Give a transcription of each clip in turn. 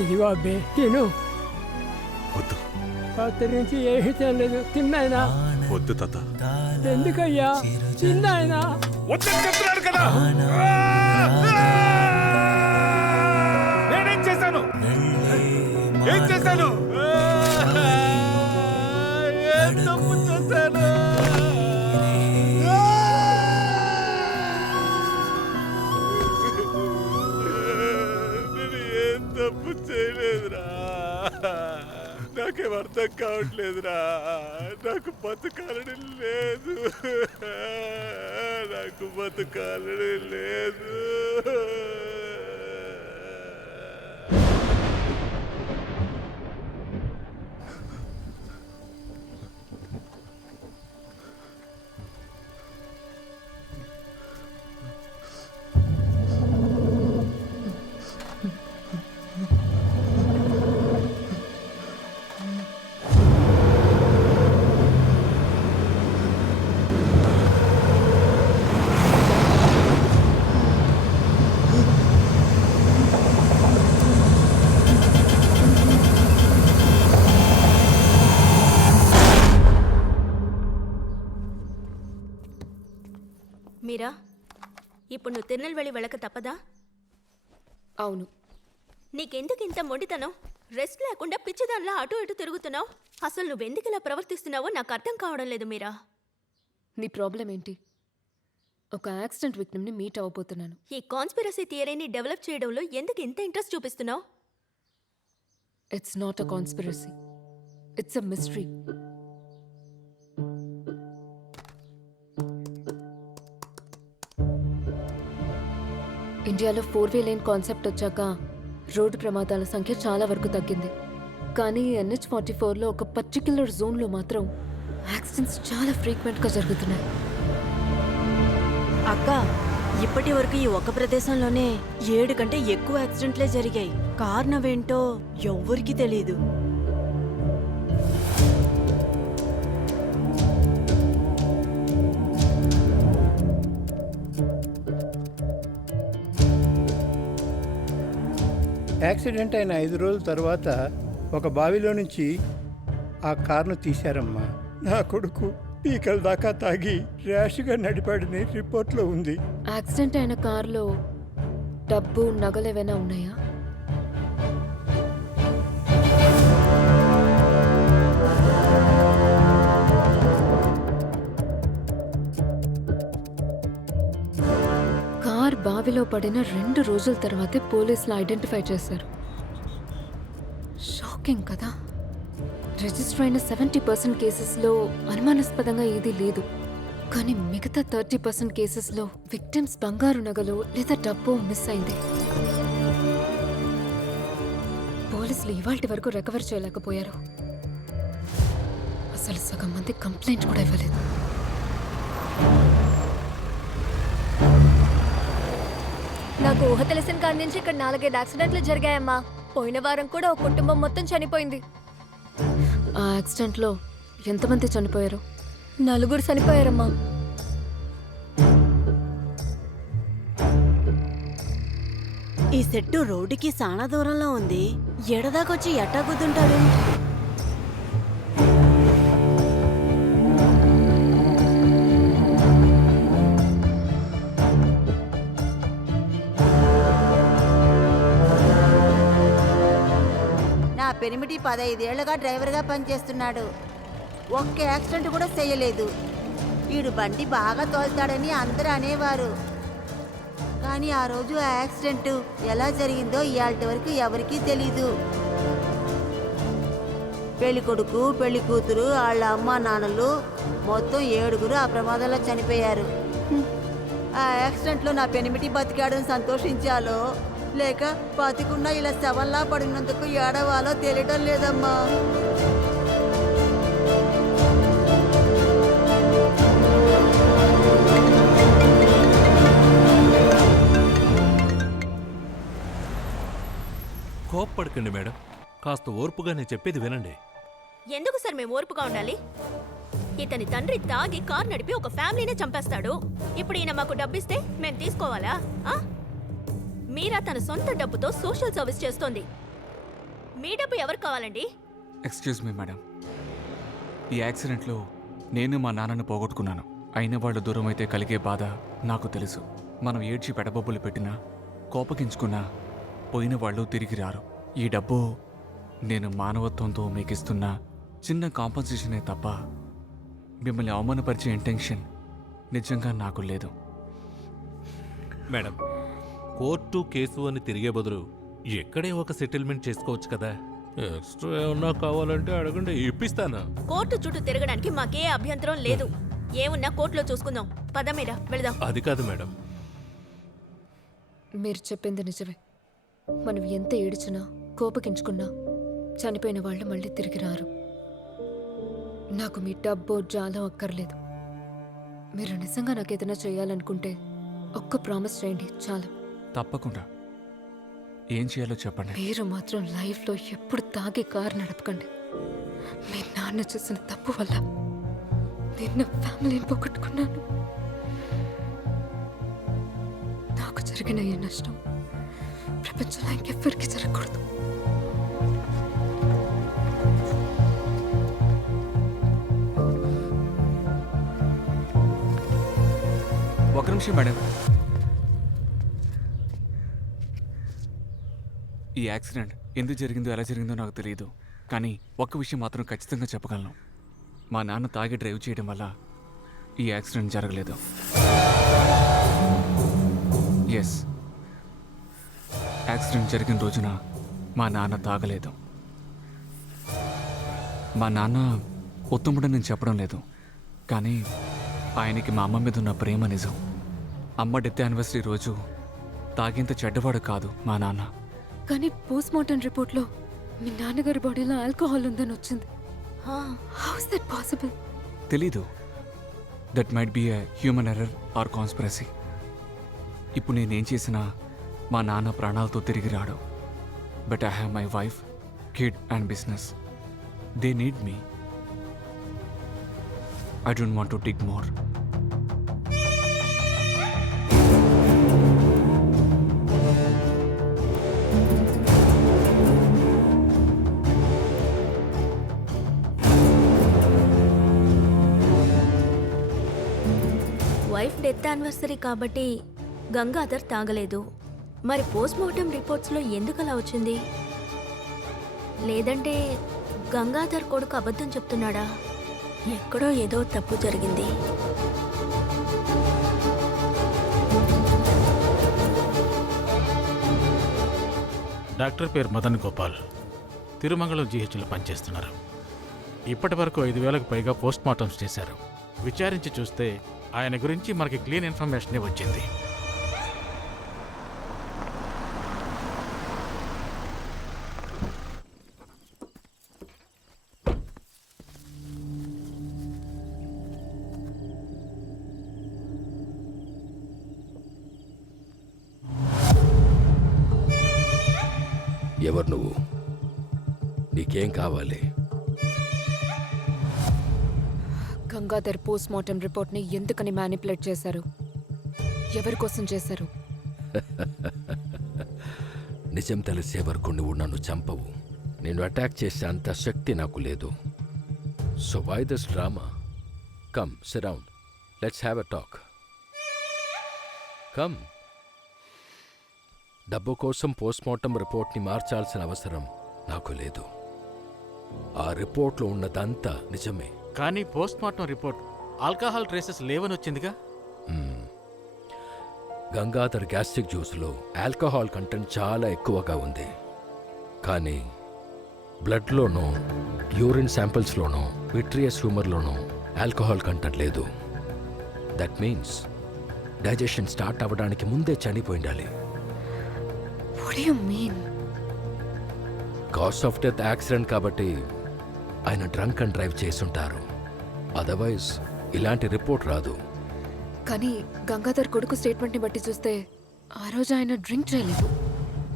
ఇదిగో అబ్బే తిను. వద్దు. రాత్రి నుంచి ఏమీ తినలేదు తిన్నాయనా? వద్దు తాత. ఎందుకయ్యా? తిన్నాయనా? వద్దని చెప్తున్నాడు కదా. నేనేం చేశాను? ఏం చేశాను? నాకేం అర్థం కావట్లేదురా. నాకు బతకాలని లేదు. నాకు బతకాలని లేదు. మీరా? ఇప్పుడు నువ్వు తిరునెల్వేలి వెళ్ళక తప్పదా? అవును. నీకెందుకు ఇంత మొండితనం? రెస్ట్ లేకుండా పిచ్చిదానిలా అటు ఇటు తిరుగుతున్నావు? అసలు నువ్వెందుకు ఇలా ప్రవర్తిస్తున్నావో నాకు అర్థం కావడం లేదు మీరా. నీ ప్రాబ్లం ఏంటి? ఒక యాక్సిడెంట్ విక్టిమ్ని మీట్ అవ్వబోతున్నాను. ఈ కాన్స్పిరసీ థియరీని డెవలప్ చేయడంలో ఎందుకు ఇంత interest చూపిస్తున్నావు? It's not a conspiracy it's a mystery ఇండియాలో ఫోర్ వే లేన్ కాన్సెప్ట్ వచ్చాక రోడ్డు ప్రమాదాల సంఖ్య చాలా వరకు తగ్గింది. కానీ ఎన్హెచ్ ఫార్టీ ఫోర్లో ఒక పర్టిక్యులర్ జోన్లో మాత్రం యాక్సిడెంట్స్ చాలా ఫ్రీక్వెంట్గా జరుగుతున్నాయి. అక్క ఇప్పటి వరకు ఈ ఒక్క ప్రదేశంలోనే ఏడు కంటే ఎక్కువ యాక్సిడెంట్లే జరిగాయి. కారణం ఏంటో ఎవ్వరికీ తెలియదు యాక్సిడెంట్ అయిన ఐదు రోజుల తర్వాత ఒక బావిలో నుంచి ఆ కార్ను తీశారమ్మా. నా కొడుకు పీకల దాకా తాగి ర్యాష్గా నడిపాడని రిపోర్ట్లో ఉంది. యాక్సిడెంట్ అయిన కారులో డబ్బు నగలు ఏవైనా ఉన్నాయా? కార్ బావిలో పడిన రెండు రోజుల తర్వాతే పోలీసులు ఐడెంటిఫై చేశారు. షాకింగ్ కదా. రిజిస్టర్ అయిన సెవెంటీ పర్సెంట్ కేసెస్లో అనుమానాస్పదంగా ఏదీ లేదు. కానీ మిగతా థర్టీ పర్సెంట్ కేసెస్లో విక్టిమ్స్ బంగారు నగలు లేదా డబ్బు మిస్ అయింది. పోలీసులు ఇవాల్టి వరకు రికవర్ చేయలేకపోయారు. అసలు సగం మంది కంప్లైంట్ కూడా ఇవ్వలేదు. నాకు ఊహ తెలిసిన కాడి నుంచి ఇక్కడ నాలుగైదు యాక్సిడెంట్లు జరిగాయమ్మా. పోయిన వారం కూడా ఒక కుటుంబం మొత్తం చనిపోయింది. ఆ యాక్సిడెంట్లో ఎంతమంది చనిపోయారు? నలుగురు చనిపోయారమ్మా. ఈ సెట్టు రోడ్డుకి చాలా దూరంలో ఉంది. ఎడదాకొచ్చి ఎట్టా గుద్దుంటాడు? పెనిమిటి పదైదేళ్ళుగా డ్రైవర్గా పనిచేస్తున్నాడు. ఒక్క యాక్సిడెంట్ కూడా చేయలేదు. వీడు బండి బాగా తోలుతాడని అందరూ అనేవారు. కానీ ఆ రోజు ఆ యాక్సిడెంట్ ఎలా జరిగిందో ఇవాళ వరకు ఎవరికీ తెలీదు. పెళ్ళి కొడుకు పెళ్ళి కూతురు వాళ్ళ అమ్మ నాన్నలు మొత్తం ఏడుగురు ఆ ప్రమాదంలో చనిపోయారు. ఆ యాక్సిడెంట్లో నా పెనిమిటి బతికాడని సంతోషించాలో లేక బతికున్న ఇలా శవల్లా పడినందుకు ఏడవాలో తెలియటం లేదమ్మా. కోప్పడకండి మేడం. కాస్త ఓర్పుగా నేను చెప్పేది వినండి. ఎందుకు సార్ మేము ఓర్పుగా ఉండాలి? ఇతని తండ్రి తాగి కార్ నడిపి ఒక ఫ్యామిలీనే చంపేస్తాడు. ఇప్పుడు ఈయన మాకు డబ్బిస్తే మేము తీసుకోవాలా? ఆ? మీరా తన సొంత డబ్బుతో సోషల్ సర్వీస్ చేస్తోంది. మీ డబ్బు ఎవరు కావాలండి? Excuse me madam. ఈ యాక్సిడెంట్లో నేను మా నాన్నను పోగొట్టుకున్నాను. అయిన వాళ్ళు దూరం అయితే కలిగే బాధ నాకు తెలుసు. మనం ఏడ్చి పెడబొబ్బులు పెట్టినా కోపగించుకున్నా పోయిన వాళ్ళు తిరిగి రారు. ఈ డబ్బు నేను మానవత్వంతో మీకు ఇస్తున్న చిన్న కాంపన్సేషనే తప్ప మిమ్మల్ని అవమానపరిచే ఇంటెన్షన్ నిజంగా నాకు లేదు. మేడం కోర్టు కేసు అని తిరిగే బదులు ఎక్కడే ఒక సెటిల్మెంట్ చేసుకోవచ్చు కదా. ఎక్స్ట్రా ఏమన్నా కావాలంటే అడగండి ఇప్పిస్తాను. కోర్టు చుట్టూ తిరగడానికి మాకే అభ్యంతరం లేదు. ఏమున్నా కోర్టులో చూసుకుందాం. పద మీద వెళదాం. అది కాదు మేడం. మీరు చెప్పింది నిజమే. మనం ఎంత ఏడ్చినా కోపగించుకున్నా చనిపోయిన వాళ్ళు మళ్ళీ తిరిగి రారు. నాకు మీ డబ్బో జాలం అక్కర్లేదు. మీరు నిజంగా నాకు ఏదైనా చేయాలనుకుంటే ఒక్క ప్రామిస్ చేయండి చాలు. తప్పకుండా. ఏం చేయాలో చెప్పండి. మీరు మాత్రం లైఫ్లో ఎప్పుడు తాగి కారు నడపకండి. మీ నాన్న చేసిన తప్పు వల్ల నేను నా ఫ్యామిలీని పోగొట్టుకున్నాను. నాకు జరిగిన ఈ నష్టం ప్రపంచంలో ఇంకెవ్వరికి జరగకూడదు. ఒక నిమిషం మేడం. ఈ యాక్సిడెంట్ ఎందుకు జరిగిందో ఎలా జరిగిందో నాకు తెలియదు కానీ ఒక్క విషయం మాత్రం ఖచ్చితంగా చెప్పగలను. మా నాన్న తాగి డ్రైవ్ చేయడం వల్ల ఈ యాక్సిడెంట్ జరగలేదు. ఎస్ యాక్సిడెంట్ జరిగిన రోజున మా నాన్న తాగలేదు. మా నాన్న ఉత్తముడని నేను చెప్పడం లేదు. కానీ ఆయనకి మా అమ్మ మీద ఉన్న ప్రేమ నిజం. అమ్మ డెత్ యానివర్సరీ రోజు తాగేంత చెడ్డవాడు కాదు మా నాన్న. కానీ పోస్ట్ మార్టం రిపోర్ట్లో మీ నాన్నగారి బాడీలో ఆల్కహాల్ ఉందని వచ్చింది. హౌ ఇస్ దట్ పాసిబుల్ తెలీదు. That might be a human error or conspiracy ఇప్పుడు నేనేం చేసినా మా నాన్న ప్రాణాలతో తిరిగి రాడు. But I have my wife kid and business they need me I don't want to tick more wife death anniversary కాబట్టి గంగాధర్ తాగలేదు. మరి పోస్ట్మార్టం రిపోర్ట్స్లో ఎందుకు అలా వచ్చింది? లేదంటే గంగాధర్ కొడుకు అబద్ధం చెప్తున్నాడా? ఎక్కడో ఏదో తప్పు జరిగింది. డాక్టర్ పేరు మదన్ గోపాల్. తిరుమంగళం జీహెచ్లో పనిచేస్తున్నారు. ఇప్పటి వరకు ఐదు వేలకు పైగా పోస్ట్ మార్టమ్స్ చేశారు. విచారించి చూస్తే ఆయన గురించి మనకి క్లీన్ ఇన్ఫర్మేషనే వచ్చింది. ఎవరు నువ్వు? నీకేం కావాలి? గంగాధర్ పోస్ట్ మార్టం రిపోర్ట్ని ఎందుకని మ్యానిపులేట్ చేశారు? ఎవరి కోసం చేశారు? నిజం తెలిసే వరకు నువ్వు నన్ను చంపవు. నేను అటాక్ చేసే అంత శక్తి నాకు లేదు. So why this drama come sit around let's have a talk come డబ్బు కోసం పోస్ట్మార్టం రిపోర్ట్ని మార్చాల్సిన అవసరం నాకు లేదు. ఆ రిపోర్ట్లో ఉన్నదంతా నిజమే. కానీ post mortem report alcohol traces లేవని వచ్చిందిగా. గంగాధర్ గ్యాస్ట్రిక్ జ్యూస్లో ఆల్కహాల్ కంటెంట్ చాలా ఎక్కువగా ఉంది కానీ బ్లడ్లోనూ యూరిన్ శాంపిల్స్లోనూ విట్రియస్ హ్యూమర్లోనూ ఆల్కహాల్ కంటెంట్ లేదు దట్ మీన్స్ డైజెషన్ స్టార్ట్ అవ్వడానికి ముందే చనిపోయి ఉండాలి What do you mean? Cause of death accident కాబట్టి ఆయన డ్రంక్ అండ్ డ్రైవ్ చేసుంటారు అదర్వైజ్ ఇలాంటి రిపోర్ట్ రాదు. కానీ గంగాధర్ కొడుకు స్టేట్మెంట్ని బట్టి చూస్తే ఆ రోజు ఆయన డ్రింక్ చేయలేదు.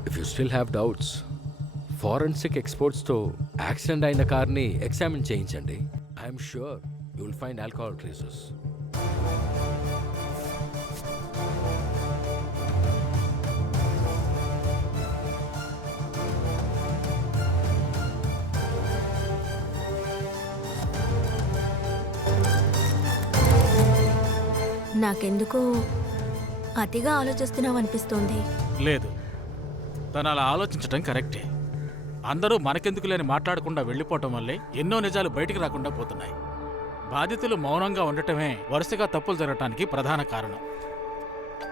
If you still have doubts forensic ఎక్స్పోర్ట్స్తో accident అయిన కార్ని ఎగ్జామిన్ చేయించండి. I'm sure you will find alcohol traces నాకెందుకో అతిగా ఆలోచిస్తున్నావు అనిపిస్తోంది లేదు. తను అలా ఆలోచించటం కరెక్టే. అందరూ మనకెందుకు లేని మాట్లాడకుండా వెళ్ళిపోవటం వల్లే ఎన్నో నిజాలు బయటికి రాకుండా పోతున్నాయి. బాధితులు మౌనంగా ఉండటమే వరుసగా తప్పులు జరగటానికి ప్రధాన కారణం.